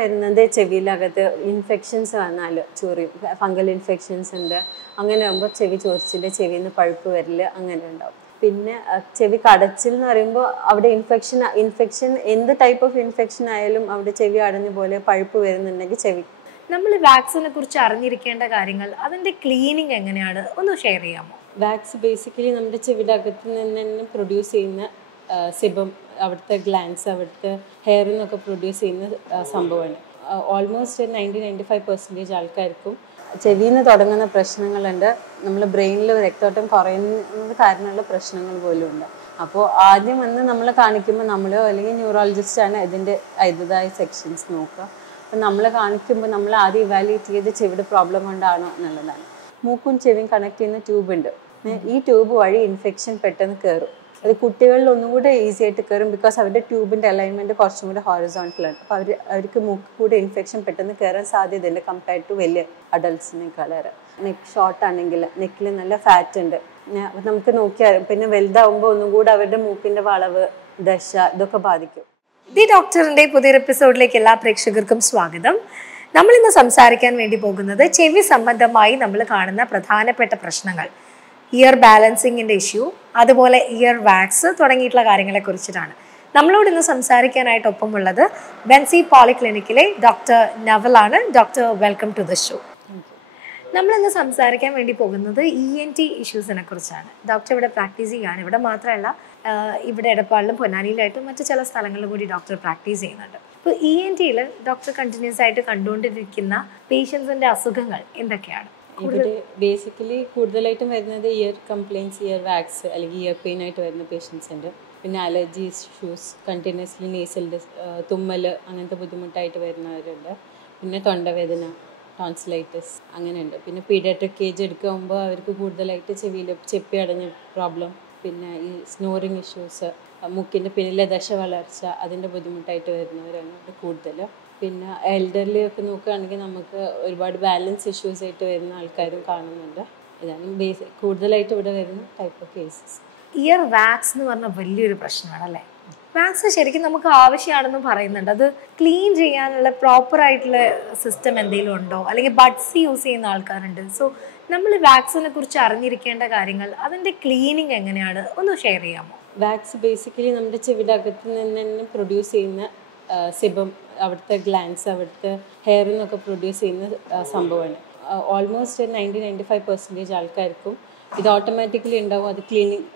വരുന്നത് ചെവിയിലകത്ത് ഇൻഫെക്ഷൻസ് വന്നാൽ ചൊറിയും, fungal infections ഉണ്ട്. അങ്ങനെ ആകുമ്പോൾ ചെവി ചൊറിച്ചിൽ, ചെവിയിൽ നിന്ന് പഴുപ്പ് വരൽ അങ്ങനെ ഉണ്ടാവും. പിന്നെ ചെവി കടച്ചിൽ എന്ന് പറയുമ്പോൾ അവിടെ ഇൻഫെക്ഷൻ എന്ത് ടൈപ്പ് ഓഫ് ഇൻഫെക്ഷൻ ആയാലും അവിടെ ചെവി അടഞ്ഞ പോലെ പഴുപ്പ് വരുന്നുണ്ടെങ്കിൽ ചെവി. നമ്മൾ വാക്സിനെ കുറിച്ച് അറിഞ്ഞിരിക്കേണ്ട കാര്യങ്ങൾ, അതിൻ്റെ ക്ലീനിങ് എങ്ങനെയാണ് ഒന്ന് ഷെയർ ചെയ്യാമോ? വാക്സ് ബേസിക്കലി നമ്മുടെ ചെവിയുടെ അകത്ത് നിന്ന് തന്നെ പ്രൊഡ്യൂസ് ചെയ്യുന്ന സിബം, അവിടുത്തെ ഗ്ലാൻസ്, അവിടുത്തെ ഹെയറിൽ നിന്നൊക്കെ പ്രൊഡ്യൂസ് ചെയ്യുന്ന സംഭവമാണ്. ഓൾമോസ്റ്റ് 90-95% ആൾക്കാർക്കും ചെവിയിൽ നിന്ന് തുടങ്ങുന്ന പ്രശ്നങ്ങളുണ്ട്. നമ്മൾ ബ്രെയിനിൽ രക്തോട്ടം കുറയുന്നത് കാരണമുള്ള പ്രശ്നങ്ങൾ പോലും ഉണ്ട്. അപ്പോൾ ആദ്യം വന്ന് നമ്മൾ കാണിക്കുമ്പോൾ നമ്മളോ അല്ലെങ്കിൽ ന്യൂറോളജിസ്റ്റാണ് ഇതിൻ്റെ അതിൻ്റെതായ സെക്ഷൻസ് നോക്കുക. അപ്പം നമ്മൾ കാണിക്കുമ്പോൾ നമ്മൾ ആദ്യം ഇവാലുവേറ്റ് ചെയ്ത് ചെവിയുടെ പ്രോബ്ലം കൊണ്ടാണോ എന്നുള്ളതാണ്. മൂക്കും ചെവിയും കണക്ട് ചെയ്യുന്ന ട്യൂബ് ഉണ്ട്. ഈ ട്യൂബ് വഴി ഇൻഫെക്ഷൻ പെട്ടെന്ന് കയറും. അത് കുട്ടികളിൽ ഒന്നും കൂടെ ഈസി ആയിട്ട് കയറും, ബിക്കോസ് അവരുടെ ട്യൂബിൻ്റെ അലൈൻമെൻറ്റ് കുറച്ചും കൂടെ ഹോറിസോണ്ടലാണ്. അപ്പോൾ അവർക്ക് മൂക്ക് കൂടെ ഇൻഫെക്ഷൻ പെട്ടെന്ന് കയറാൻ സാധ്യതയുണ്ട് കമ്പയർഡ് ടു വലിയ അഡൾട്ട്സിനേക്കാളേറെ. നെക്ക് ഷോർട്ട് ആണെങ്കിൽ നെക്കിൽ നല്ല ഫാറ്റ് ഉണ്ട്. നമുക്ക് നോക്കിയാൽ പിന്നെ വലുതാവുമ്പോൾ ഒന്നും കൂടെ അവരുടെ മൂക്കിൻ്റെ വളവ്, ദശ ഇതൊക്കെ ബാധിക്കും. ദി ഡോക്ടറിൻ്റെ പുതിയൊരു എപ്പിസോഡിലേക്ക് എല്ലാ പ്രേക്ഷകർക്കും സ്വാഗതം. നമ്മളിന്ന് സംസാരിക്കാൻ വേണ്ടി പോകുന്നത് ചെവി സംബന്ധമായി നമ്മൾ കാണുന്ന പ്രധാനപ്പെട്ട പ്രശ്നങ്ങൾ, ഇയർ ബാലൻസിങ്ങിൻ്റെ ഇഷ്യൂ, അതുപോലെ ഇയർ വാക്സ് തുടങ്ങിയിട്ടുള്ള കാര്യങ്ങളെ കുറിച്ചിട്ടാണ്. നമ്മളോട് ഇന്ന് സംസാരിക്കാനായിട്ട് ഒപ്പമുള്ളത് ബെൻസി പോളിക്ലിനിക്കിലെ ഡോക്ടർ നവലാണ്. Doctor, welcome to the show. നമ്മളിന്ന് സംസാരിക്കാൻ വേണ്ടി പോകുന്നത് ENT ഇഷ്യൂസിനെ കുറിച്ചാണ്. ഡോക്ടർ ഇവിടെ പ്രാക്ടീസ് ചെയ്യുകയാണ്. ഇവിടെ മാത്രമല്ല, ഇവിടെ എടപ്പാളിലും പൊന്നാനിയിലായിട്ടും മറ്റു ചില സ്ഥലങ്ങളിലും കൂടി ഡോക്ടർ പ്രാക്ടീസ് ചെയ്യുന്നുണ്ട്. അപ്പോൾ ENTയിൽ ഡോക്ടർ കണ്ടിന്യൂസ് ആയിട്ട് കണ്ടുകൊണ്ടിരിക്കുന്ന പേഷ്യൻസിൻ്റെ അസുഖങ്ങൾ എന്തൊക്കെയാണ്? ഇവിടെ ബേസിക്കലി കൂടുതലായിട്ടും വരുന്നത് ഇയർ കംപ്ലയിൻസ്, ഇയർ വാക്സ് അല്ലെങ്കിൽ ഇയർ പെയിൻ ആയിട്ട് വരുന്ന പേഷ്യൻസ് ഉണ്ട്. പിന്നെ അലർജി ഇഷ്യൂസ്, കണ്ടിന്യൂസ്ലി നേസൽ തുമ്മൽ അങ്ങനത്തെ ബുദ്ധിമുട്ടായിട്ട് വരുന്നവരുണ്ട്. പിന്നെ തൊണ്ടവേദന, ടോൺസിലൈറ്റിസ് അങ്ങനെയുണ്ട്. പിന്നെ പീഡിയാട്രിക് ഏജ് എടുക്കുമ്പോൾ അവർക്ക് കൂടുതലായിട്ട് ചെവിയിൽ ചെപ്പി അടഞ്ഞ പ്രോബ്ലം, പിന്നെ ഈ സ്നോറിങ് ഇഷ്യൂസ്, മൂക്കിൻ്റെ പിന്നിലെ ദശ വളർച്ച, അതിൻ്റെ ബുദ്ധിമുട്ടായിട്ട് വരുന്നവരാണ് ഇവിടെ കൂടുതൽ. പിന്നെ എൽഡർലി ഒക്കെ നോക്കുകയാണെങ്കിൽ നമുക്ക് ഒരുപാട് ബാലൻസ് ഇഷ്യൂസ് ആയിട്ട് വരുന്ന ആൾക്കാരും കാണുന്നുണ്ട്. ഇതാണ് കൂടുതലായിട്ട് ഇവിടെ വരുന്ന type of cases. Ear wax എന്ന് പറഞ്ഞാൽ വലിയൊരു പ്രശ്നമാണ് അല്ലേ? വാക്സ് ശരിക്കും നമുക്ക് ആവശ്യമാണെന്ന് പറയുന്നുണ്ട്. അത് ക്ലീൻ ചെയ്യാനുള്ള പ്രോപ്പർ ആയിട്ടുള്ള സിസ്റ്റം എന്തെങ്കിലും ഉണ്ടോ, അല്ലെങ്കിൽ ബഡ്സ് യൂസ് ചെയ്യുന്ന ആൾക്കാരുണ്ട്. സോ നമ്മൾ വാക്സിനെ കുറിച്ച് അറിഞ്ഞിരിക്കേണ്ട കാര്യങ്ങൾ, അതിൻ്റെ ക്ലീനിങ് എങ്ങനെയാണ് ഒന്ന് ഷെയർ ചെയ്യാമോ? വാക്സ് ബേസിക്കലി നമ്മുടെ ചെവിയുടെ അകത്ത് നിന്ന് തന്നെ പ്രൊഡ്യൂസ് ചെയ്യുന്ന സിബം, അവിടുത്തെ ഗ്ലാൻസ്, അവിടുത്തെ ഹെയറിൽ നിന്നൊക്കെ പ്രൊഡ്യൂസ് ചെയ്യുന്ന സംഭവമാണ്. ഓൾമോസ്റ്റ് 90-95% ആൾക്കാർക്കും ഇത് ഓട്ടോമാറ്റിക്കലി ഉണ്ടാവും. അത്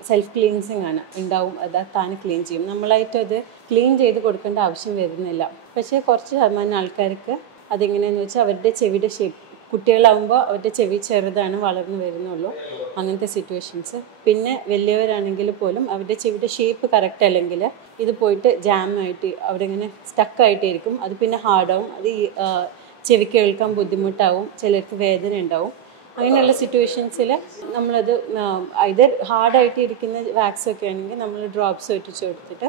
സെൽഫ് ക്ലീൻസിങ് ആണ് ഉണ്ടാവും. അത് താനെ ക്ലീൻ ചെയ്യും. നമ്മളായിട്ട് അത് ക്ലീൻ ചെയ്ത് കൊടുക്കേണ്ട ആവശ്യം വരുന്നില്ല. പക്ഷേ കുറച്ച് ശതമാനം ആൾക്കാർക്ക് അതെങ്ങനെയാണെന്ന് വെച്ചാൽ അവരുടെ ചെവിയുടെ ഷേപ്പ്, കുട്ടികളാകുമ്പോൾ അവരുടെ ചെവി ചെറുതാണ്, വളർന്നു വരുന്നുള്ളൂ, അങ്ങനത്തെ സിറ്റുവേഷൻസ്. പിന്നെ വലിയവരാണെങ്കിൽ പോലും അവരുടെ ചെവിയുടെ ഷേപ്പ് കറക്റ്റ് അല്ലെങ്കിൽ ഇത് പോയിട്ട് ജാമായിട്ട് അവിടെ ഇങ്ങനെ സ്റ്റക്കായിട്ടിരിക്കും. അത് പിന്നെ ഹാർഡാവും, അത് ചെവി കേൾക്കാൻ ബുദ്ധിമുട്ടാവും, ചിലർക്ക് വേദന ഉണ്ടാവും. അങ്ങനെയുള്ള സിറ്റുവേഷൻസിൽ നമ്മളത് ഇത് ഹാർഡായിട്ട് ഇരിക്കുന്ന വാക്സ് ഒക്കെ ആണെങ്കിൽ നമ്മൾ ഡ്രോപ്സ് ഒറ്റിച്ച് കൊടുത്തിട്ട്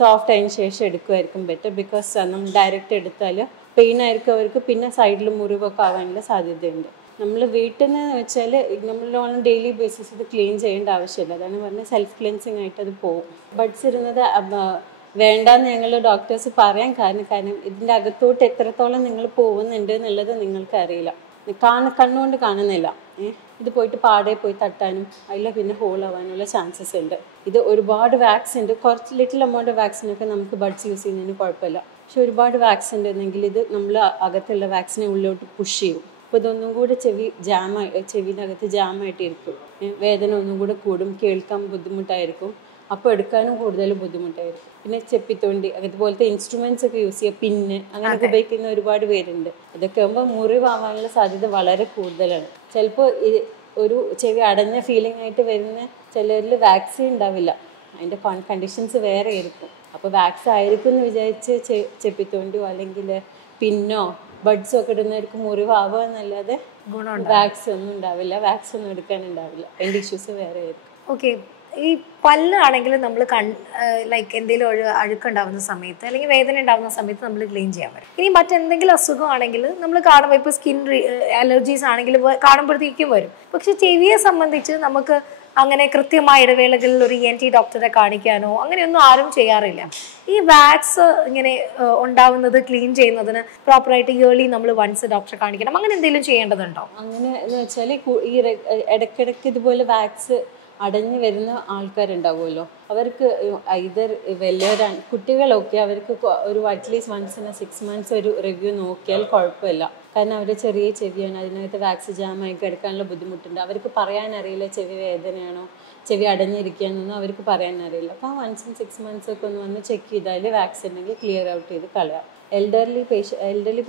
സോഫ്റ്റ് ആയതിനു ശേഷം എടുക്കുമായിരിക്കും ബെറ്റർ. ബിക്കോസ് നമ്മൾ ഡയറക്റ്റ് എടുത്താൽ പെയിൻ ആയിരിക്കും അവർക്ക്, പിന്നെ സൈഡിൽ മുറിവൊക്കെ ആവാനുള്ള സാധ്യതയുണ്ട്. നമ്മൾ വീട്ടിൽ നിന്ന് വെച്ചാൽ നമ്മൾ ഡെയിലി ബേസിസ് ഇത് ക്ലീൻ ചെയ്യേണ്ട ആവശ്യമില്ല. അതാണ് പറഞ്ഞാൽ സെൽഫ് ക്ലീൻസിങ് ആയിട്ട് അത് പോകും. ബഡ്സ് ഇരുന്നത് വേണ്ടാന്ന് ഞങ്ങൾ ഡോക്ടേഴ്സ് പറയാൻ കാരണം ഇതിൻ്റെ അകത്തോട്ട് എത്രത്തോളം നിങ്ങൾ പോകുന്നുണ്ട് എന്നുള്ളത് നിങ്ങൾക്ക് അറിയില്ല, കണ്ണുകൊണ്ട് കാണുന്നില്ല. ഇത് പോയിട്ട് പാടെ പോയി തട്ടാനും അതിൽ പിന്നെ ഹോൾ ആവാനുള്ള ചാൻസസ് ഉണ്ട്. ഇത് ഒരുപാട് വാക്സ് ഉണ്ട്. കുറച്ച് ലിറ്റിൽ എമൗണ്ട് വാക്സിനൊക്കെ നമുക്ക് ബഡ്സ് യൂസ് ചെയ്യുന്നതിന് കുഴപ്പമില്ല. പക്ഷെ ഒരുപാട് വാക്സ് ഉണ്ടെങ്കിൽ ഇത് നമ്മൾ അകത്തുള്ള വാക്സിനെ ഉള്ളിലോട്ട് പുഷ് ചെയ്യും. അപ്പോൾ ഇതൊന്നും കൂടെ ചെവിനകത്ത് ജാമായിട്ടിരിക്കും. വേദന ഒന്നും കൂടെ കൂടും, കേൾക്കാൻ ബുദ്ധിമുട്ടായിരിക്കും, അപ്പോൾ എടുക്കാനും കൂടുതൽ ബുദ്ധിമുട്ടായിരിക്കും. പിന്നെ ചെപ്പിത്തോണ്ടി അതുപോലത്തെ ഇൻസ്ട്രുമെന്റ്സ് ഒക്കെ യൂസ് ചെയ്യുക, പിന്ന് അങ്ങനെയൊക്കെ ഉപയോഗിക്കുന്ന ഒരുപാട് പേരുണ്ട്. അതൊക്കെ ആകുമ്പോൾ മുറിവാകാനുള്ള സാധ്യത വളരെ കൂടുതലാണ്. ചിലപ്പോൾ ഒരു ചെവി അടഞ്ഞ ഫീലിംഗ് ആയിട്ട് വരുന്ന ചിലരിൽ വാക്സിൻ ഉണ്ടാവില്ല, അതിൻ്റെ കണ്ടീഷൻസ് വേറെ ആയിരിക്കും. അപ്പോൾ വാക്സ് ആയിരിക്കും എന്ന് വിചാരിച്ച് ചെപ്പിത്തോണ്ടിയോ അല്ലെങ്കിൽ പിന്നോ ബഡ്സോ ഒക്കെ ഇടുന്നവർക്ക് മുറിവാവുക എന്നല്ലാതെ വാക്സ് ഒന്നും ഉണ്ടാവില്ല, വാക്സ് ഒന്നും എടുക്കാനുണ്ടാവില്ല. അതിൻ്റെ ഇഷ്യൂസ് വേറെ ആയിരിക്കും. ഓക്കെ, ഈ പല്ലാണെങ്കിൽ നമ്മൾ ലൈക്ക് എന്തെങ്കിലും അഴുക്കുണ്ടാവുന്ന സമയത്ത് അല്ലെങ്കിൽ വേദന ഉണ്ടാവുന്ന സമയത്ത് നമ്മൾ ക്ലീൻ ചെയ്യാൻ പറ്റും. ഇനി മറ്റെന്തെങ്കിലും അസുഖമാണെങ്കിൽ നമ്മൾ കാണുമ്പോൾ ഇപ്പോൾ സ്കിൻ അലർജീസ് ആണെങ്കിൽ കാണുമ്പോഴത്തേക്കും വരും. പക്ഷെ ചെവിയെ സംബന്ധിച്ച് നമുക്ക് അങ്ങനെ കൃത്യമായ ഇടവേളകളിൽ ഒരു ENT ഡോക്ടറെ കാണിക്കാനോ അങ്ങനെയൊന്നും ആരും ചെയ്യാറില്ല. ഈ വാക്സ് ഇങ്ങനെ ഉണ്ടാവുന്നത് ക്ലീൻ ചെയ്യുന്നതിന് പ്രോപ്പറായിട്ട് ഇയർലി നമ്മൾ വൺസ് ഡോക്ടറെ കാണിക്കണം, അങ്ങനെ എന്തെങ്കിലും ചെയ്യേണ്ടതുണ്ടോ? അങ്ങനെ എന്ന് വെച്ചാൽ ഈ ഇടയ്ക്കിടയ്ക്ക് ഇതുപോലെ വാക്സ് അടഞ്ഞു വരുന്ന ആൾക്കാരുണ്ടാവുമല്ലോ, അവർക്ക് ഇതർ വലിയ കുട്ടികളൊക്കെ അവർക്ക് ഒരു അറ്റ്ലീസ്റ്റ് വൺസ് ഇൻ 6 months ഒരു റിവ്യൂ നോക്കിയാൽ കുഴപ്പമില്ല. കാരണം അവർ ചെറിയ ചെവിയാണ്, അതിനകത്ത് വാക്സ് ജാമായി കിടക്കാനുള്ള ബുദ്ധിമുട്ടുണ്ട്. അവർക്ക് പറയാനറിയില്ല ചെവി വേദനയാണോ ചെവി അടഞ്ഞിരിക്കുകയെന്നൊന്നും അവർക്ക് പറയാനറിയില്ല. അപ്പോൾ ആ വൺസ് ഇൻ 6 months ഒക്കെ ഒന്ന് വന്ന് ചെക്ക് ചെയ്താൽ വാക്സ് ഉണ്ടെങ്കിൽ ക്ലിയർ ഔട്ട് ചെയ്ത് കളയാം. എൽഡർലി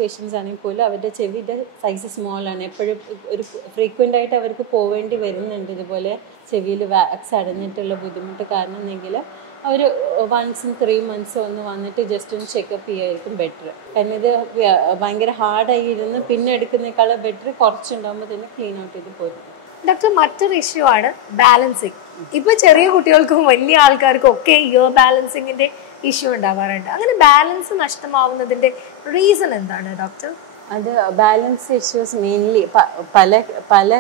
പേഷ്യൻസ് ആണെങ്കിൽ പോലും അവരുടെ ചെവിയുടെ സൈസ് സ്മോളാണ്. എപ്പോഴും ഒരു ഫ്രീക്വൻ്റ് ആയിട്ട് അവർക്ക് പോവേണ്ടി വരുന്നുണ്ട് ഇതുപോലെ ചെവിയിൽ വാക്സ് അടഞ്ഞിട്ടുള്ള ബുദ്ധിമുട്ട് കാരണം എന്നെങ്കിൽ അവർ വൺസ് ഇൻ 3 months ഒന്ന് വന്നിട്ട് ജസ്റ്റ് ഒന്ന് ചെക്കപ്പ് ചെയ്യുമായിരിക്കും ബെറ്റർ. കാരണം ഇത് ഭയങ്കര ഹാർഡായി ഇരുന്ന് പിന്നെ എടുക്കുന്നേക്കാളും ബെറ്റർ കുറച്ചുണ്ടാകുമ്പോൾ തന്നെ ക്ലീൻ ഔട്ട് ചെയ്ത് പോരും. ഡോക്ടർ, മറ്റൊരു ഇഷ്യൂ ആണ് ബാലൻസിങ്. ഇപ്പൊ ചെറിയ കുട്ടികൾക്കും വലിയ ആൾക്കാർക്കും ഒക്കെ ഇയർ ബാലൻസിങ്ങിന്റെ ഇഷ്യൂ ഉണ്ടാവാറുണ്ട്. അങ്ങനെ ബാലൻസ് നഷ്ടമാവുന്നതിന്റെ റീസൺ എന്താണ് ഡോക്ടർ? അത് ബാലൻസ് ഇഷ്യൂസ് മെയിൻലി പല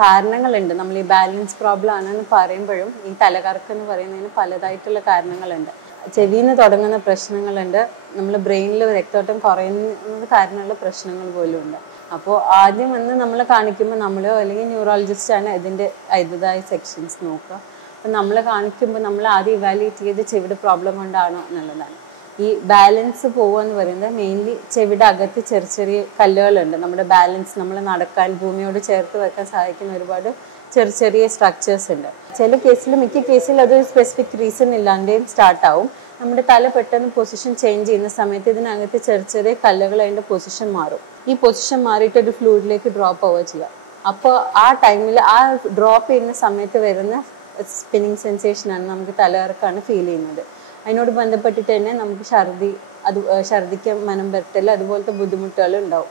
കാരണങ്ങളുണ്ട്. നമ്മൾ ഈ ബാലൻസ് പ്രോബ്ലം ആണെന്ന് പറയുമ്പോഴും ഈ തലകറക്കം എന്ന് പറയുന്നതിന് പലതായിട്ടുള്ള കാരണങ്ങളുണ്ട്. ചെവിയിൽ നിന്ന് തുടങ്ങുന്ന പ്രശ്നങ്ങളുണ്ട്, നമ്മൾ ബ്രെയിനിൽ രക്തോട്ടം കുറയുന്നത് കാരണമുള്ള പ്രശ്നങ്ങൾ പോലും ഉണ്ട്. അപ്പോൾ ആദ്യം വന്ന് നമ്മൾ കാണിക്കുമ്പോൾ നമ്മളോ അല്ലെങ്കിൽ ന്യൂറോളജിസ്റ്റാണ് ഇതിൻ്റെ അതിൻ്റെതായ സെക്ഷൻസ് നോക്കുക. അപ്പം നമ്മൾ കാണിക്കുമ്പോൾ നമ്മൾ ആദ്യം ഇവാലുവേറ്റ് ചെയ്ത് ചെവിയുടെ പ്രോബ്ലം കൊണ്ടാണോ എന്നുള്ളതാണ്. ഈ ബാലൻസ് പോവുക എന്ന് പറയുന്നത് മെയിൻലി ചെവിയുടെ അകത്ത് ചെറിയ ചെറിയ കല്ലുകളുണ്ട്. നമ്മുടെ ബാലൻസ് നമ്മൾ നടക്കാൻ ഭൂമിയോട് ചേർത്ത് വെക്കാൻ സഹായിക്കുന്ന ഒരുപാട് ചെറിയ ചെറിയ സ്ട്രക്ചേഴ്സ് ഉണ്ട്. ചില കേസിൽ മിക്ക കേസിൽ അത് സ്പെസിഫിക് റീസൺ ഇല്ലാണ്ടേയും സ്റ്റാർട്ടാവും. നമ്മുടെ തല പെട്ടെന്ന് പൊസിഷൻ ചേഞ്ച് ചെയ്യുന്ന സമയത്ത് ഇതിനകത്ത് ചെറിയ ചെറിയ കല്ലുകൾ അതിൻ്റെ പൊസിഷൻ മാറും. ഈ പൊസിഷൻ മാറിയിട്ട് ഒരു ഫ്ലൂയിഡിലേക്ക് ഡ്രോപ്പ് ആവുക ചെയ്യുക. അപ്പോൾ ആ ടൈമിൽ ആ ഡ്രോപ്പ് ചെയ്യുന്ന സമയത്ത് വരുന്ന സ്പിന്നിങ് സെൻസേഷനാണ് നമുക്ക് തലകറക്കാണ് ഫീൽ ചെയ്യുന്നത്. അതിനോട് ബന്ധപ്പെട്ടിട്ട് തന്നെ നമുക്ക് ഛർദിക്കാൻ മനം പറ്റൽ അതുപോലത്തെ ബുദ്ധിമുട്ടുകൾ ഉണ്ടാവും.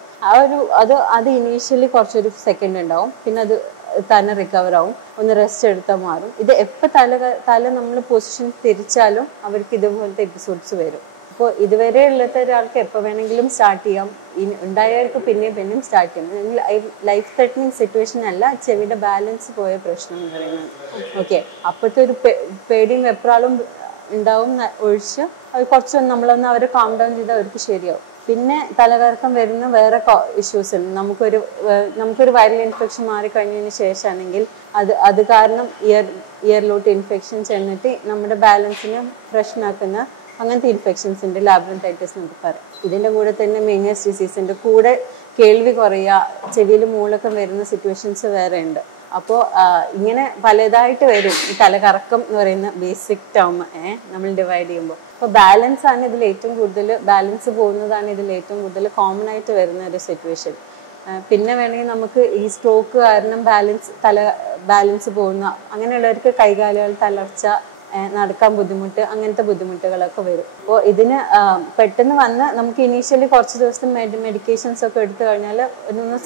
അത് ഇനീഷ്യലി കുറച്ചൊരു സെക്കൻഡ് ഉണ്ടാവും, പിന്നെ അത് തന്നെ റിക്കവർ ആവും, ഒന്ന് റെസ്റ്റ് എടുത്താൽ മാറും. ഇത് എപ്പോൾ തല നമ്മൾ പൊസിഷൻ തിരിച്ചാലും അവർക്ക് ഇതുപോലത്തെ എപ്പിസോഡ്സ് വരും. അപ്പോൾ ഇതുവരെ ഉള്ളത്തെ ഒരാൾക്ക് എപ്പോൾ വേണമെങ്കിലും സ്റ്റാർട്ട് ചെയ്യാം, ഉണ്ടായവർക്ക് പിന്നെയും സ്റ്റാർട്ട് ചെയ്യാം. ലൈഫ് ത്രെറ്റനിങ് സിറ്റുവേഷൻ അല്ല, ചെവിയുടെ ബാലൻസ് പോയ പ്രശ്നം എന്ന് പറയുന്നത്. ഓക്കെ, അപ്പോഴത്തെ ഒരു പേടിയും വെപ്രാളും ഉണ്ടാവും ഒഴിച്ച് അത് കുറച്ചൊന്ന് നമ്മളൊന്ന് അവരെ കാം ഡൗൺ ചെയ്താൽ അവർക്ക് ശരിയാവും. പിന്നെ തലകറക്കം വരുന്ന വേറെ ഇഷ്യൂസ് ഉണ്ട്. നമുക്കൊരു വൈറൽ ഇൻഫെക്ഷൻ മാറിക്കഴിഞ്ഞതിന് ശേഷമാണെങ്കിൽ അത് കാരണം ഇയറിലോട്ട് ഇൻഫെക്ഷൻ ചെന്നിട്ട് നമ്മുടെ ബാലൻസിനെ പ്രശ്നമാക്കുന്ന അങ്ങനത്തെ ഇൻഫെക്ഷൻസ് ഉണ്ട്. ലാബ്രൻറ്റൈറ്റിസ് എന്നൊക്കെ പറയും. ഇതിൻ്റെ കൂടെ തന്നെ മെനിയസ് ഡിസീസിൻ്റെ കൂടെ കേൾവി കുറയുക, ചെവിയിൽ മൂളക്കം വരുന്ന സിറ്റുവേഷൻസ് വേറെ ഉണ്ട്. അപ്പോൾ ഇങ്ങനെ പലതായിട്ട് വരും ഈ തലകറക്കം എന്ന് പറയുന്ന ബേസിക് ടേം നമ്മൾ ഡിവൈഡ് ചെയ്യുമ്പോൾ. അപ്പോൾ ബാലൻസ് ആണ് ഇതിൽ ഏറ്റവും കൂടുതൽ, ബാലൻസ് പോകുന്നതാണ് ഇതിൽ ഏറ്റവും കൂടുതൽ കോമൺ ആയിട്ട് വരുന്ന ഒരു സിറ്റുവേഷൻ. പിന്നെ വേണമെങ്കിൽ നമുക്ക് ഈ സ്ട്രോക്ക് കാരണം ബാലൻസ് പോകുന്ന അങ്ങനെയുള്ളവർക്ക് കൈകാലുകൾ തളർച്ച, നടക്കാൻ ബുദ്ധിമുട്ട്, അങ്ങനത്തെ ബുദ്ധിമുട്ടുകളൊക്കെ വരും. അപ്പോൾ ഇതിന് പെട്ടെന്ന് വന്ന് നമുക്ക് ഇനീഷ്യലി കുറച്ച് ദിവസം മെഡിക്കേഷൻസ് ഒക്കെ എടുത്തു കഴിഞ്ഞാൽ ഇതൊന്ന്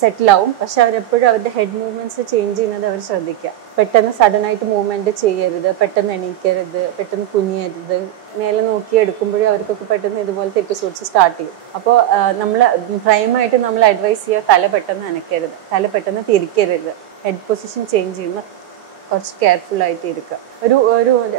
സെറ്റിൽ ആവും. പക്ഷെ അവരെപ്പോഴും അവരുടെ ഹെഡ് മൂവ്മെന്റ്സ് ചേഞ്ച് ചെയ്യുന്നത് അവർ ശ്രദ്ധിക്കുക. പെട്ടെന്ന് സഡൻ ആയിട്ട് മൂവ്മെന്റ് ചെയ്യരുത്, പെട്ടെന്ന് എണീക്കരുത്, പെട്ടെന്ന് കുനിയരുത്. മേലെ നോക്കി എടുക്കുമ്പോഴും അവർക്കൊക്കെ പെട്ടെന്ന് ഇതുപോലത്തെ എപ്പിസോഡ്സ് സ്റ്റാർട്ട് ചെയ്യും. അപ്പോൾ നമ്മൾ പ്രൈമായിട്ട് നമ്മൾ അഡ്വൈസ് ചെയ്യുക, തല പെട്ടെന്ന് അനക്കരുത്, തല പെട്ടെന്ന് തിരിക്കരുത്, ഹെഡ് പൊസിഷൻ ചേഞ്ച് ചെയ്യുമ്പോൾ കുറച്ച് കെയർഫുൾ ആയിട്ട് ഇരിക്കുക. ഒരു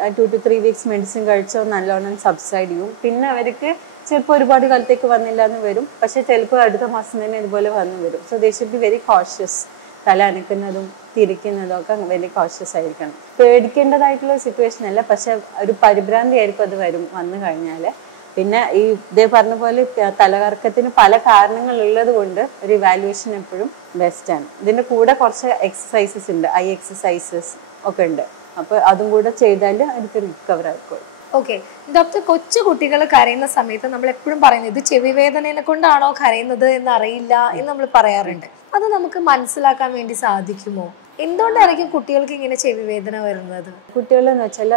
2 to 3 weeks മെഡിസിൻ കഴിച്ചോ നല്ലോണം സബ്സൈഡ് ചെയ്യും. പിന്നെ അവർക്ക് ചിലപ്പോൾ ഒരുപാട് കാലത്തേക്ക് വന്നില്ല എന്ന് വരും, പക്ഷെ ചിലപ്പോൾ അടുത്ത മാസം തന്നെ ഇതുപോലെ വന്നു വരും. So they should be very cautious. തല അനക്കുന്നതും തിരിക്കുന്നതും ഒക്കെ വെരി കോഷ്യസ് ആയിരിക്കണം. പേടിക്കേണ്ടതായിട്ടുള്ള സിറ്റുവേഷൻ അല്ല, പക്ഷെ ഒരു പരിഭ്രാന്തി ആയിരിക്കും അത് വന്നു കഴിഞ്ഞാൽ. പിന്നെ ഇതേ പറഞ്ഞ പോലെ തലകറക്കത്തിന് പല കാരണങ്ങളുള്ളത് കൊണ്ട് ഒരു ഇവാലുവേഷൻ എപ്പോഴും ബെസ്റ്റാണ്. ഇതിൻ്റെ കൂടെ കുറച്ച് എക്സസൈസസ് ഉണ്ട്, ഐ എക്സസൈസസ് ഒക്കെ ഉണ്ട്. അപ്പോൾ അതും കൂടെ ചെയ്താൽ അവർക്ക് റിക്കവർ ആയിക്കോളും. ഓക്കെ ഡോക്ടർ, കൊച്ചു കുട്ടികൾ കരയുന്ന സമയത്ത് നമ്മൾ എപ്പോഴും പറയുന്നത് ഇത് ചെവി വേദനയെ കൊണ്ടാണോ കരയുന്നത് എന്നറിയില്ല എന്ന് നമ്മൾ പറയാറുണ്ട്. അത് നമുക്ക് മനസ്സിലാക്കാൻ വേണ്ടി സാധിക്കുമോ? എന്തുകൊണ്ടായിരിക്കും കുട്ടികൾക്ക് ഇങ്ങനെ ചെവി വേദന വരുന്നത്? കുട്ടികളെന്ന് വെച്ചാൽ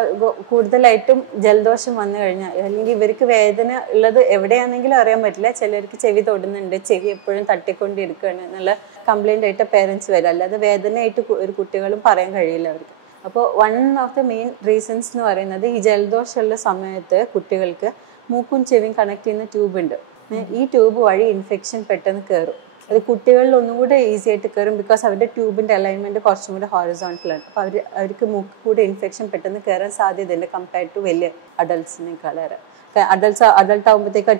കൂടുതലായിട്ടും ജലദോഷം വന്നു കഴിഞ്ഞാൽ അല്ലെങ്കിൽ ഇവർക്ക് വേദന ഉള്ളത് എവിടെയാണെങ്കിലും അറിയാൻ പറ്റില്ല. ചിലർക്ക് ചെവി തൊടുന്നുണ്ട്, ചെവി എപ്പോഴും തട്ടിക്കൊണ്ടിരിക്കുകയാണ് എന്നുള്ള കംപ്ലൈൻ്റ് ആയിട്ട് പേരൻസ് വരും. അല്ലാതെ വേദനയായിട്ട് ഒരു കുട്ടികളും പറയാൻ കഴിയില്ല അവർക്ക്. അപ്പോൾ one of the main reasons എന്ന് പറയുന്നത് ഈ ജലദോഷമുള്ള സമയത്ത് കുട്ടികൾക്ക് മൂക്കും ചെവിയും കണക്ട് ചെയ്യുന്ന ട്യൂബ് ഉണ്ട്. ഈ ട്യൂബ് വഴി ഇൻഫെക്ഷൻ പെട്ടെന്ന് കയറും. അത് കുട്ടികളിൽ ഒന്നും കൂടെ ഈസി ആയിട്ട് കയറും. ബിക്കോസ് അവരുടെ ട്യൂബിൻ്റെ അലൈൻമെൻറ്റ് കുറച്ചും കൂടെ ഹോറിസോണ്ടലാണ്. അപ്പോൾ അവർക്ക് മൂക്ക് കൂടെ ഇൻഫെക്ഷൻ പെട്ടെന്ന് കയറാൻ സാധ്യതയുണ്ട് കമ്പയർഡ് ടു വലിയ അഡൾട്ട്സിനേക്കാളേറെ. അഡൾട്ട് ആകുമ്പോഴത്തേക്ക് ആ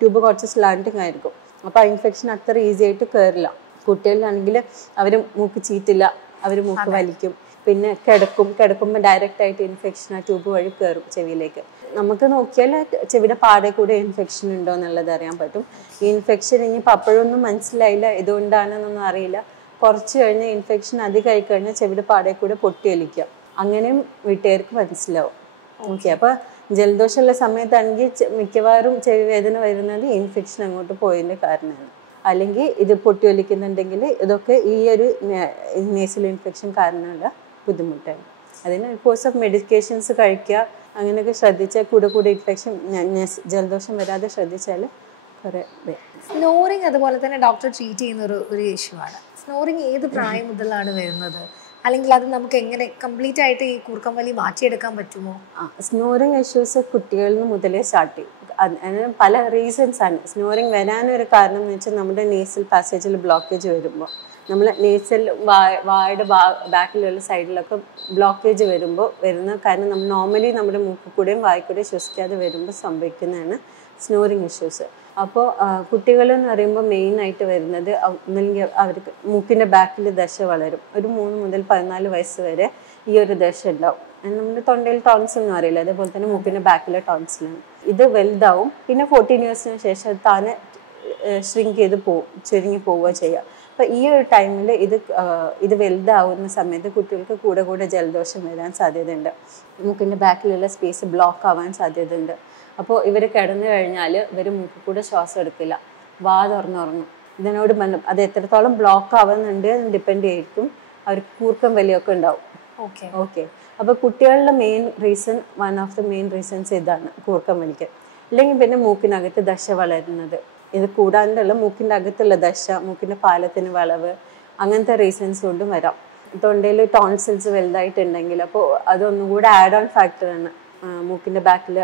ട്യൂബ് കുറച്ച് സ്ലാൻഡിങ് ആയിരിക്കും. അപ്പോൾ ആ ഇൻഫെക്ഷൻ അത്ര ഈസി ആയിട്ട് കയറില്ല. കുട്ടികളിലാണെങ്കിൽ അവർ മൂക്ക് ചീറ്റില്ല, അവർ മൂക്ക് വലിക്കും, പിന്നെ കിടക്കുമ്പോൾ ഡയറക്റ്റ് ആയിട്ട് ഇൻഫെക്ഷൻ ആ ട്യൂബ് വഴി കയറും ചെവിയിലേക്ക്. നമുക്ക് നോക്കിയാൽ ചെവിയുടെ പാടെ കൂടെ ഇൻഫെക്ഷൻ ഉണ്ടോ എന്നുള്ളത് അറിയാൻ പറ്റും. ഈ ഇൻഫെക്ഷൻ ഇനിയിപ്പോൾ അപ്പോഴൊന്നും മനസ്സിലായില്ല ഇതുകൊണ്ടാണെന്നൊന്നും അറിയില്ല. കുറച്ച് കഴിഞ്ഞ് ഇൻഫെക്ഷൻ അധികമായി കഴിഞ്ഞാൽ ചെവിയുടെ പാടെ കൂടെ പൊട്ടിയൊലിക്കുക, അങ്ങനെയും വീട്ടുകാർക്ക് മനസ്സിലാവും. ഓക്കെ, അപ്പോൾ ജലദോഷമുള്ള സമയത്താണെങ്കിൽ മിക്കവാറും ചെവി വേദന വരുന്നത് ഇൻഫെക്ഷൻ അങ്ങോട്ട് പോയതിൻ്റെ കാരണമാണ്. അല്ലെങ്കിൽ ഇത് പൊട്ടിയൊലിക്കുന്നുണ്ടെങ്കിൽ ഇതൊക്കെ ഈ ഒരു നേസൽ ഇൻഫെക്ഷൻ കാരണമുള്ള ബുദ്ധിമുട്ടാണ്. അതിന് കോഴ്സ് ഓഫ് മെഡിക്കേഷൻസ് കഴിക്കുക, അങ്ങനെയൊക്കെ ശ്രദ്ധിച്ചാൽ കൂടെ ഇൻഫെക്ഷൻ ജലദോഷം വരാതെ ശ്രദ്ധിച്ചാൽ കുറേ. സ്നോറിങ് അതുപോലെ തന്നെ ഡോക്ടർ ട്രീറ്റ് ചെയ്യുന്ന ഒരു ഇഷ്യൂ ആണ്. സ്നോറിങ് ഏത് പ്രായം മുതലാണ് വരുന്നത്, അല്ലെങ്കിൽ അത് നമുക്ക് എങ്ങനെ കംപ്ലീറ്റ് ആയിട്ട് ഈ കൂർക്കം വലി മാറ്റിയെടുക്കാൻ പറ്റുമോ? സ്നോറിങ് ഇഷ്യൂസ് കുട്ടികളിൽ നിന്ന് മുതലേ സ്റ്റാർട്ട് ചെയ്യും. അതിന് പല റീസൺസ് ആണ്. സ്നോറിങ് വരാനൊരു കാരണം എന്ന് വെച്ചാൽ നമ്മുടെ നേസൽ പാസേജിൽ ബ്ലോക്കേജ് വരുമ്പോൾ, നമ്മൾ നേസൽ വായുടെ ബാക്കിലുള്ള സൈഡിലൊക്കെ ബ്ലോക്കേജ് വരുന്ന കാരണം നമ്മൾ നോർമലി നമ്മുടെ മൂക്കിൽ കൂടെയും വായിക്കൂടെയും ശ്വസിക്കാതെ വരുമ്പോൾ സംഭവിക്കുന്നതാണ് സ്നോറിങ് ഇഷ്യൂസ്. അപ്പോൾ കുട്ടികളെന്ന് പറയുമ്പോൾ മെയിനായിട്ട് വരുന്നത് ഒന്നെങ്കിൽ അവർക്ക് മൂക്കിൻ്റെ ബാക്കിൽ ദശ വളരും. ഒരു 3 മുതൽ 14 വയസ്സ് വരെ ഈ ഒരു ദശ ഉണ്ടാവും. നമ്മുടെ തൊണ്ടയിൽ ടോൺസിൽ എന്ന് അറിയില്ല, അതേപോലെ തന്നെ മൂക്കിൻ്റെ ബാക്കിലെ ടോൺസിലാണ്. ഇത് വലുതാവും. പിന്നെ 14 ഇയേഴ്സിന് ശേഷം അത് താനെ ഷ്രിങ്ക് ചെയ്ത് ചുരുങ്ങി പോവുക ചെയ്യുക. അപ്പോൾ ഈ ഒരു ടൈമിൽ ഇത് വലുതാവുന്ന സമയത്ത് കുട്ടികൾക്ക് കൂടെ ജലദോഷം വരാൻ സാധ്യതയുണ്ട്. മൂക്കിൻ്റെ ബാക്കിലുള്ള സ്പേസ് ബ്ലോക്ക് ആവാൻ സാധ്യതയുണ്ട്. അപ്പോൾ ഇവർ കിടന്നു കഴിഞ്ഞാൽ ഇവർ മൂക്കിൽ കൂടെ ശ്വാസം എടുക്കില്ല, വാ തുറന്നുറങ്ങും. ഇതിനോട് അത് എത്രത്തോളം ബ്ലോക്ക് ആവുന്നുണ്ട് എന്ന് ഡിപ്പെൻഡ് ചെയ്തിരിക്കും. അവർക്ക് കൂർക്കം വലിയൊക്കെ ഉണ്ടാവും. ഓക്കെ, അപ്പോൾ കുട്ടികളുടെ one of the main reasons ഇതാണ് കൂർക്കം വലിക്ക്. അല്ലെങ്കിൽ പിന്നെ മൂക്കിനകത്ത് ദശ വളരുന്നത്, ഇത് കൂടാണ്ടുള്ള മൂക്കിൻ്റെ അകത്തുള്ള ദശ, മൂക്കിൻ്റെ പാലത്തിന് വളവ്, അങ്ങനത്തെ റീസൺസ് കൊണ്ടും വരാം. തൊണ്ടയിൽ ടോൺസിൽസ് വലുതായിട്ടുണ്ടെങ്കിൽ അപ്പോൾ അതൊന്നും കൂടെ ആഡ് ഓൺ ഫാക്ടറാണ്. മൂക്കിൻ്റെ ബാക്കിൽ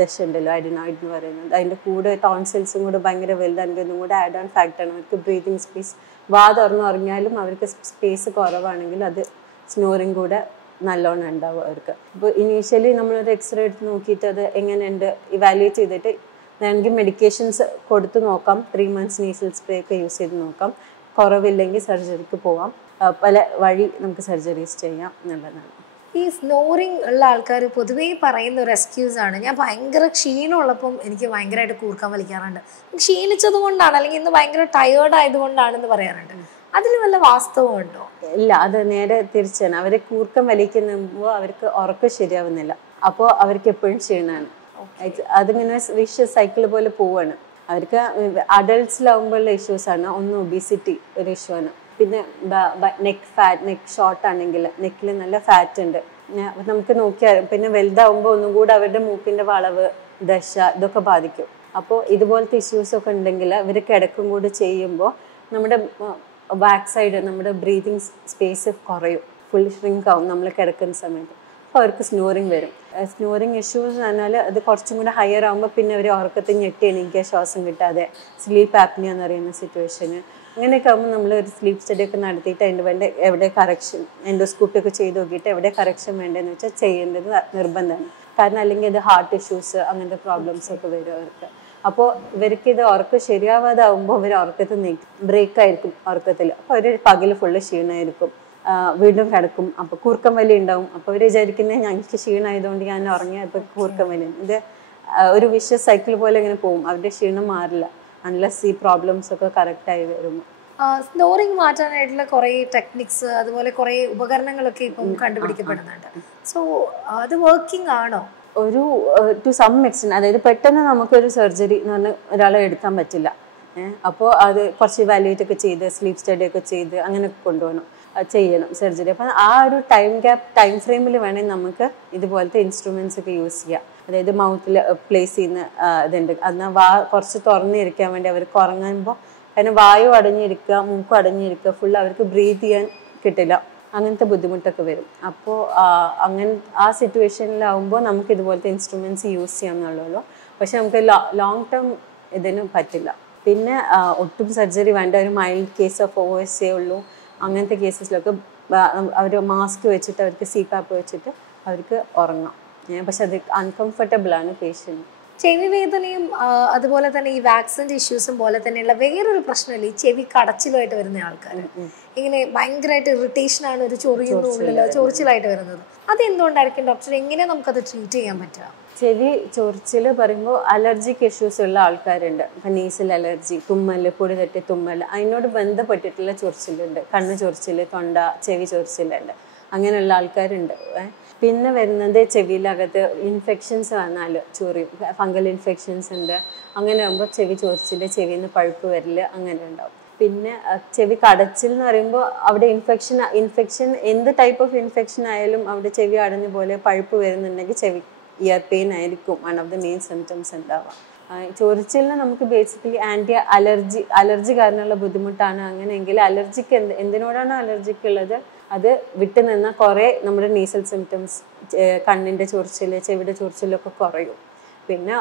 ദശ ഉണ്ടല്ലോ, അഡിനോയിഡ് എന്ന് പറയുന്നത്, അതിൻ്റെ കൂടെ ടോൺസിൽസും കൂടെ ഭയങ്കര വലുതാണെങ്കിൽ ഒന്നും കൂടെ ആഡ് ഓൺ ഫാക്ടറാണ്. അവർക്ക് ബ്രീതിങ് സ്പേസ്, വാ തുറന്നുറങ്ങിയാലും അവർക്ക് സ്പേസ് കുറവാണെങ്കിൽ അത് സ്നോറിങ് കൂടെ നല്ലോണം ഉണ്ടാവും അവർക്ക്. അപ്പോൾ ഇനീഷ്യലി നമ്മളൊരു എക്സ്റേ എടുത്ത് നോക്കിയിട്ട് അത് എങ്ങനെയുണ്ട് ഇവാലുവേറ്റ് ചെയ്തിട്ട് വേണമെങ്കിൽ മെഡിക്കേഷൻസ് കൊടുത്ത് നോക്കാം. 3 months നേസൽ സ്പ്രേ ഒക്കെ യൂസ് ചെയ്ത് നോക്കാം. കുറവില്ലെങ്കിൽ സർജറിക്ക് പോവാം. പല വഴി നമുക്ക് സർജറീസ് ചെയ്യാം എന്നുള്ളതാണ്. ഈ സ്നോറിങ് ഉള്ള ആൾക്കാർ പൊതുവേ പറയുന്ന ഒരു എക്സ്ക്യൂസ് ആണ്, ഞാൻ ഭയങ്കര ക്ഷീണമുള്ളപ്പം എനിക്ക് ഭയങ്കരമായിട്ട് കൂർക്കം വലിക്കാറുണ്ട്, ക്ഷീണിച്ചത് കൊണ്ടാണ് അല്ലെങ്കിൽ ഇന്ന് ഭയങ്കര ടയേർഡ് ആയതുകൊണ്ടാണെന്ന് പറയാറുണ്ട്. അതിൽ വല്ല വാസ്തവം ഉണ്ടോ? ഇല്ല, അത് നേരെ തിരിച്ചാണ്. അവർ കൂർക്കം വലിക്കുമ്പോൾ അവർക്ക് ഉറക്കം ശരിയാവുന്നില്ല, അപ്പോൾ അവർക്ക് എപ്പോഴും ക്ഷീണമാണ്. അതിങ്ങനെ വിഷ്യസ് സൈക്കിൾ പോലെ പോവാണ്. അവർക്ക് അഡൾട്ട്സിലാവുമ്പോഴുള്ള ഇഷ്യൂസാണ്. ഒന്ന് ഒബീസിറ്റി ഒരു ഇഷ്യൂ ആണ്. പിന്നെ നെക്ക് ഷോർട്ട് ആണെങ്കിൽ നെക്കിൽ നല്ല ഫാറ്റ് ഉണ്ട്, നമുക്ക് നോക്കിയാൽ. പിന്നെ വലുതാവുമ്പോൾ ഒന്നും കൂടെ അവരുടെ മൂക്കിൻ്റെ വളവ്, ദശ, ഇതൊക്കെ ബാധിക്കും. അപ്പോൾ ഇതുപോലത്തെ ഇഷ്യൂസൊക്കെ ഉണ്ടെങ്കിൽ ഇവർ കിടക്കും കൂടി ചെയ്യുമ്പോൾ നമ്മുടെ ബാക്ക് സൈഡ്, നമ്മുടെ ബ്രീതിങ് സ്പേസ് കുറയും, ഫുൾ ഷ്രിങ്ക് ആവും നമ്മൾ കിടക്കുന്ന സമയത്ത്. അപ്പോൾ അവർക്ക് സ്നോറിങ് വരും. സ്നോറിങ് ഇഷ്യൂസ് എന്ന് പറഞ്ഞാൽ അത് കുറച്ചും കൂടെ ഹയർ ആകുമ്പോൾ പിന്നെ അവർ ഉറക്കത്തിൽ ഞെട്ടി എണീക്കുക, ശ്വാസം കിട്ടാതെ, സ്ലീപ്പ് ആപ്നിയ എന്ന് പറയുന്ന സിറ്റുവേഷന്. അങ്ങനെയൊക്കെ ആകുമ്പോൾ നമ്മൾ ഒരു സ്ലീപ്പ് സ്റ്റഡി ഒക്കെ നടത്തിയിട്ട് അതിൻ്റെ വേണ്ട എവിടെ കറക്ഷൻ, എൻഡോസ്കോപ്പി ഒക്കെ ചെയ്ത് നോക്കിയിട്ട് എവിടെ കറക്ഷൻ വേണ്ടതെന്ന് വെച്ചാൽ ചെയ്യേണ്ടത് നിർബന്ധമാണ്. കാരണം അല്ലെങ്കിൽ അത് ഹാർട്ട് ഇഷ്യൂസ് അങ്ങനത്തെ പ്രോബ്ലംസ് ഒക്കെ വരും അവർക്ക്. അപ്പോൾ ഇവർക്ക് ഇത് ഉറക്കം ശരിയാവാതാവുമ്പോൾ ഇവർ ഉറക്കത്തിൽ ബ്രേക്ക് ആയിരിക്കും ഉറക്കത്തിൽ. അപ്പോൾ അവർ പകൽ ഫുള്ള് ക്ഷീണമായിരിക്കും, വീണ്ടും കിടക്കും. അപ്പോൾ കൂർക്കം വലി ഉണ്ടാവും. അപ്പോൾ അവർ വിചാരിക്കുന്നത് ഞങ്ങൾക്ക് ക്ഷീണമായതുകൊണ്ട് ഞാൻ ഉറങ്ങിയ ഇപ്പോൾ കൂർക്കം വലി. ഇത് ഒരു വിഷ്യസ് സൈക്കിൾ പോലെ ഇങ്ങനെ പോകും. അവരുടെ ക്ഷീണം മാറില്ല അൺലെസ് ഈ പ്രോബ്ലംസ് ഒക്കെ കറക്റ്റായി വരുമ്പോൾ. സ്നോറിങ് മാറ്റാനായിട്ടുള്ള കുറേ ടെക്നിക്സ്, അതുപോലെ കുറേ ഉപകരണങ്ങളൊക്കെ ഇപ്പം കണ്ടുപിടിക്കപ്പെടുന്നുണ്ട്. സോ അത് വർക്കിംഗ് ആണോ? ഒരു ടു സം എക്സ്റ്റെൻറ്റ്. അതായത് പെട്ടെന്ന് നമുക്കൊരു സർജറി എന്ന് പറഞ്ഞാൽ ഒരാളെ എടുക്കാൻ പറ്റില്ല. അപ്പോൾ അത് കുറച്ച് ഇവാലുവേറ്റ് ഒക്കെ ചെയ്ത് സ്ലീപ്പ് സ്റ്റഡി ഒക്കെ ചെയ്ത് അങ്ങനെയൊക്കെ കൊണ്ടുപോകണം, ചെയ്യണം സർജറി. അപ്പം ആ ഒരു ടൈം ഫ്രെയിമിൽ വേണമെങ്കിൽ നമുക്ക് ഇതുപോലത്തെ ഇൻസ്ട്രുമെൻറ്റ്സ് ഒക്കെ യൂസ് ചെയ്യാം. അതായത് മൗത്തിൽ പ്ലേസ് ചെയ്യുന്ന ഇതുണ്ട്. എന്നാൽ കുറച്ച് തുറന്നിരിക്കാൻ വേണ്ടി അവർക്ക് ഉറങ്ങുമ്പോൾ, കാരണം വായു അടഞ്ഞിരിക്കുക, മൂക്കും അടഞ്ഞിരിക്കുക, ഫുൾ അവർക്ക് ബ്രീത്ത് ചെയ്യാൻ കിട്ടില്ല, അങ്ങനത്തെ ബുദ്ധിമുട്ടൊക്കെ വരും. അപ്പോൾ ആ സിറ്റുവേഷനിലാവുമ്പോൾ നമുക്ക് ഇതുപോലത്തെ ഇൻസ്ട്രുമെൻറ്റ്സ് യൂസ് ചെയ്യാമെന്നുള്ളൂ. പക്ഷെ നമുക്ക് ലോങ് ടേം ഇതിന് പറ്റില്ല. പിന്നെ ഒട്ടും സർജറി വേണ്ട, ഒരു മൈൽഡ് കേസ് ഓഫ് OSA ഉള്ളൂ. അങ്ങനത്തെ കേസസിലൊക്കെ അവർ മാസ്ക് വെച്ചിട്ട് അവർക്ക് CPAP വെച്ചിട്ട് അവർക്ക് ഉറങ്ങാം. പക്ഷെ അത് അൺകംഫർട്ടബിൾ ആണ് പേഷ്യൻറ്റ്. ചെവി വേദനയും അതുപോലെ തന്നെ ഈ വാക്സിൻ്റെ ഇഷ്യൂസും പോലെ തന്നെയുള്ള വേറൊരു പ്രശ്നമില്ല, ഈ ചെവി കടച്ചിലുമായിട്ട് വരുന്ന ആൾക്കാർ. ഇങ്ങനെ ഭയങ്കരമായിട്ട് ഇറിറ്റേഷനാണ്, ഒരു ചൊറിയുന്നുള്ളിലോ ചൊറിച്ചിലായിട്ട് വരുന്നത്. അതെന്തുകൊണ്ടായിരിക്കും ഡോക്ടർ? എങ്ങനെ നമുക്കത് ട്രീറ്റ് ചെയ്യാൻ പറ്റുക? ചെവി ചൊറിച്ചിൽ പറയുമ്പോൾ അലർജിക് ഇഷ്യൂസ് ഉള്ള ആൾക്കാരുണ്ട്. ഇപ്പം നീസൽ അലർജി, തുമ്മൽ, പൊടി തട്ടി തുമ്മൽ, അതിനോട് ബന്ധപ്പെട്ടിട്ടുള്ള ചൊറിച്ചിലുണ്ട്. കണ്ണ് ചൊറിച്ചിൽ, തൊണ്ട, ചെവി ചൊറിച്ചിലുണ്ട്, അങ്ങനെയുള്ള ആൾക്കാരുണ്ട്. പിന്നെ വരുന്നത് ചെവിയിലകത്ത് ഇൻഫെക്ഷൻസ് വന്നാൽ ചൊറി, ഫംഗൽ ഇൻഫെക്ഷൻസ് ഉണ്ട്. അങ്ങനെ ആകുമ്പോൾ ചെവി ചൊറിച്ചിൽ, ചെവിയിൽ നിന്ന് പഴുപ്പ് വരൽ അങ്ങനെ ഉണ്ടാവും. പിന്നെ ചെവി കടച്ചിൽ എന്ന് പറയുമ്പോൾ അവിടെ ഇൻഫെക്ഷൻ എന്ത് ടൈപ്പ് ഓഫ് ഇൻഫെക്ഷൻ ആയാലും അവിടെ ചെവി അടഞ്ഞ പോലെ പഴുപ്പ് വരുന്നുണ്ടെങ്കിൽ ചെവി ഇയർ പെയിൻ ആയിരിക്കും one of the main symptoms ഉണ്ടാവുക. ചൊറിച്ചിലിന് നമുക്ക് ബേസിക്കലി അലർജി കാരണമുള്ള ബുദ്ധിമുട്ടാണ്. അങ്ങനെയെങ്കിൽ അലർജിക്ക് എന്തിനോടാണ് അലർജിക്ക് ഉള്ളത് അത് വിട്ടു നിന്നാൽ കുറേ നമ്മുടെ നീസൽ സിംറ്റംസ്, കണ്ണിൻ്റെ ചൊറിച്ചിൽ, ചെവിയുടെ ചൊറിച്ചിലൊക്കെ കുറയും. പിന്നെ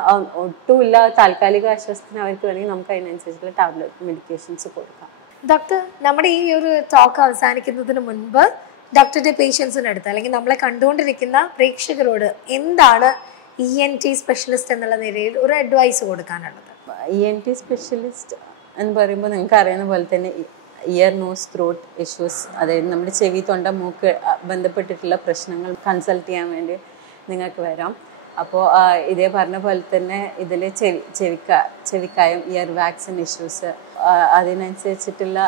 ഒട്ടുമില്ല താൽക്കാലിക ആശ്വാസത്തിന് അവർക്ക് വേണമെങ്കിൽ നമുക്ക് അതിനനുസരിച്ചുള്ള ടാബ്ലറ്റ് മെഡിക്കേഷൻസ് കൊടുക്കാം. ഡോക്ടർ, നമ്മുടെ ഈ ഒരു ടോക്ക് അവസാനിക്കുന്നതിന് മുൻപ് ഡോക്ടറുടെ പേഷ്യൻസിനടുത്ത് അല്ലെങ്കിൽ നമ്മളെ കണ്ടുകൊണ്ടിരിക്കുന്ന പ്രേക്ഷകരോട് എന്താണ് ENT സ്പെഷ്യലിസ്റ്റ് എന്നുള്ള നിലയിൽ ഒരു അഡ്വൈസ് കൊടുക്കാനുള്ളത്? ENT സ്പെഷ്യലിസ്റ്റ് എന്ന് പറയുമ്പോൾ നിങ്ങൾക്ക് അറിയുന്ന പോലെ തന്നെ ഇയർ, നോസ്, ത്രോട്ട് ഇഷ്യൂസ്, അതായത് നമ്മുടെ ചെവി, തൊണ്ട, മൂക്ക് ബന്ധപ്പെട്ടിട്ടുള്ള പ്രശ്നങ്ങൾ കൺസൾട്ട് ചെയ്യാൻ വേണ്ടി നിങ്ങൾക്ക് വരാം. അപ്പോൾ ഇതേ പറഞ്ഞ പോലെ തന്നെ ഇതിൽ ചെവിക്കായം, ഇയർ വാക്സിൻ ഇഷ്യൂസ്, അതിനനുസരിച്ചിട്ടുള്ള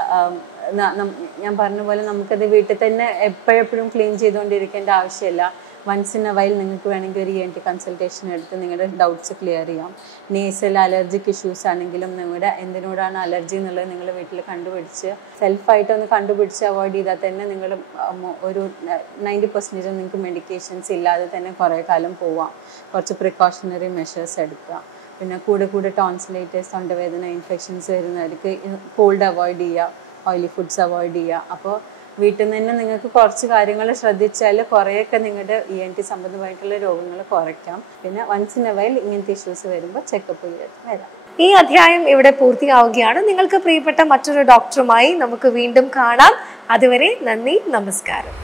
ഞാൻ പറഞ്ഞ പോലെ നമുക്കത് വീട്ടിൽ തന്നെ എപ്പോഴെപ്പോഴും ക്ലീൻ ചെയ്തുകൊണ്ടിരിക്കേണ്ട ആവശ്യമില്ല. വൺസ് ഇൻ എ വൈൽ നിങ്ങൾക്ക് വേണമെങ്കിൽ ഒരു ENT കൺസൾട്ടേഷൻ എടുത്ത് നിങ്ങളുടെ ഡൗട്ട്സ് ക്ലിയർ ചെയ്യാം. നേസൽ അലർജിക് ഇഷ്യൂസ് ആണെങ്കിലും നിങ്ങളുടെ എന്തിനോടാണ് അലർജി എന്നുള്ളത് നിങ്ങൾ വീട്ടിൽ കണ്ടുപിടിച്ച് സെൽഫായിട്ടൊന്ന് കണ്ടുപിടിച്ച് അവോയ്ഡ് ചെയ്താൽ തന്നെ നിങ്ങൾ ഒരു 90% നിങ്ങൾക്ക് മെഡിക്കേഷൻസ് ഇല്ലാതെ തന്നെ കുറേ കാലം പോവാം. കുറച്ച് പ്രിക്കോഷണറി മെഷേഴ്സ് എടുക്കുക. പിന്നെ കൂടെ ടോൺസിലൈറ്റിസ്, തൊണ്ടവേദന, ഇൻഫെക്ഷൻസ് വരുന്നവർക്ക് കോൾഡ് അവോയ്ഡ് ചെയ്യുക, ഓയിലി ഫുഡ്സ് അവോയ്ഡ് ചെയ്യുക. അപ്പോൾ വീട്ടിൽ നിന്ന് തന്നെ നിങ്ങൾക്ക് കുറച്ച് കാര്യങ്ങൾ ശ്രദ്ധിച്ചാൽ കുറേയൊക്കെ നിങ്ങളുടെ ENT സംബന്ധമായിട്ടുള്ള രോഗങ്ങൾ കുറയ്ക്കാം. പിന്നെ വൺസ് ഇൻ എ വൈൽ ഇങ്ങനത്തെ ഇഷ്യൂസ് വരുമ്പോൾ ചെക്കപ്പ് ചെയ്തിട്ട് വരാം. ഈ അധ്യായം ഇവിടെ പൂർത്തിയാവുകയാണ്. നിങ്ങൾക്ക് പ്രിയപ്പെട്ട മറ്റൊരു ഡോക്ടറുമായി നമുക്ക് വീണ്ടും കാണാം. അതുവരെ നന്ദി, നമസ്കാരം.